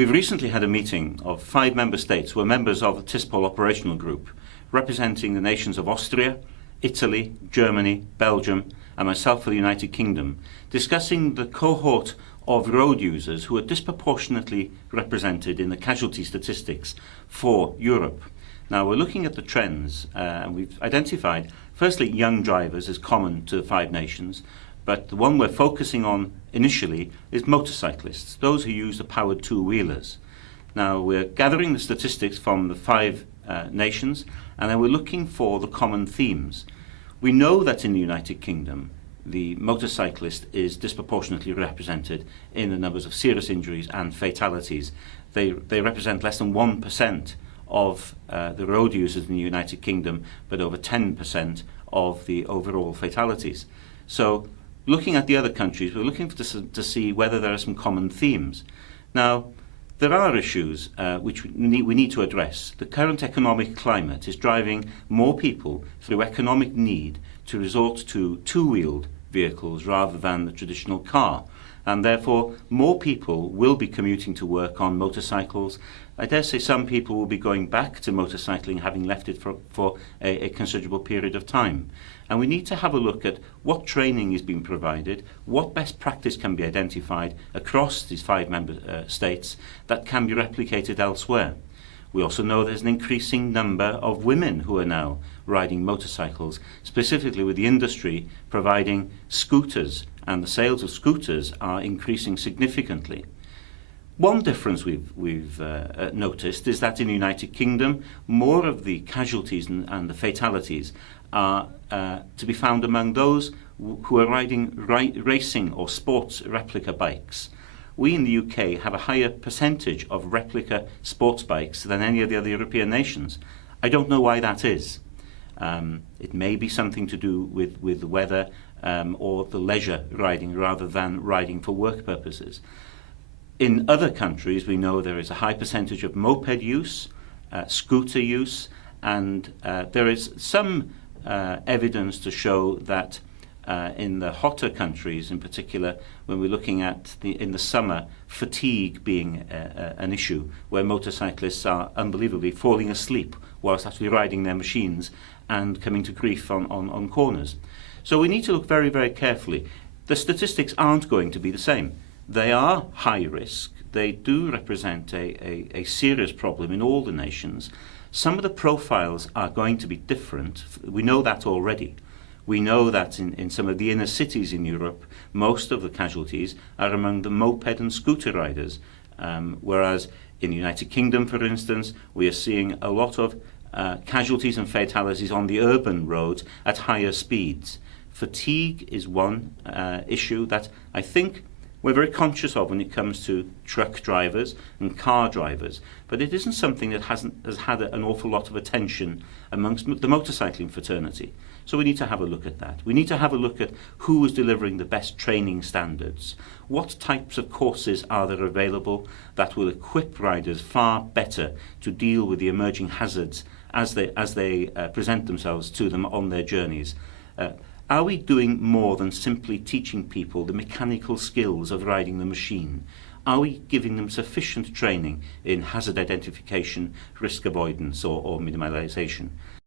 We've recently had a meeting of 5 member states who are members of the TISPOL operational group, representing the nations of Austria, Italy, Germany, Belgium, and myself for the United Kingdom, discussing the cohort of road users who are disproportionately represented in the casualty statistics for Europe. Now, we're looking at the trends, and we've identified, firstly, young drivers as common to the 5 nations, but the one we're focusing on initially is motorcyclists, those who use the powered two-wheelers. Now, we're gathering the statistics from the 5 nations, and then we're looking for the common themes. We know that in the United Kingdom, the motorcyclist is disproportionately represented in the numbers of serious injuries and fatalities. They represent less than 1% of the road users in the United Kingdom, but over 10% of the overall fatalities. So, looking at the other countries, we're looking to see whether there are some common themes. Now, there are issues which we need to address. The current economic climate is driving more people through economic need to resort to two-wheeled vehicles rather than the traditional car. And therefore, more people will be commuting to work on motorcycles. I dare say some people will be going back to motorcycling, having left it for a considerable period of time. And we need to have a look at what training is being provided, what best practice can be identified across these 5 member states that can be replicated elsewhere. We also know there's an increasing number of women who are now riding motorcycles, specifically with the industry providing scooters, and the sales of scooters are increasing significantly. One difference we've noticed is that in the United Kingdom, more of the casualties and the fatalities are to be found among those who are riding racing or sports replica bikes. We in the UK have a higher percentage of replica sports bikes than any of the other European nations. I don't know why that is. It may be something to do with the weather or the leisure riding rather than riding for work purposes. In other countries, we know there is a high percentage of moped use, scooter use, and there is some evidence to show that in the hotter countries, in particular, when we're looking at in the summer, fatigue being an issue, where motorcyclists are unbelievably falling asleep whilst actually riding their machines and coming to grief on corners. So we need to look very, very carefully. The statistics aren't going to be the same. They are high risk. They do represent a serious problem in all the nations. Some of the profiles are going to be different. We know that already. We know that in some of the inner cities in Europe, most of the casualties are among the moped and scooter riders, whereas in the United Kingdom, for instance, we are seeing a lot of casualties and fatalities on the urban roads at higher speeds. Fatigue is one issue that I think we're very conscious of when it comes to truck drivers and car drivers, but it isn't something that has had an awful lot of attention amongst the motorcycling fraternity. So we need to have a look at that. We need to have a look at who is delivering the best training standards. What types of courses are there available that will equip riders far better to deal with the emerging hazards as they present themselves to them on their journeys. Are we doing more than simply teaching people the mechanical skills of riding the machine? Are we giving them sufficient training in hazard identification, risk avoidance or minimalisation?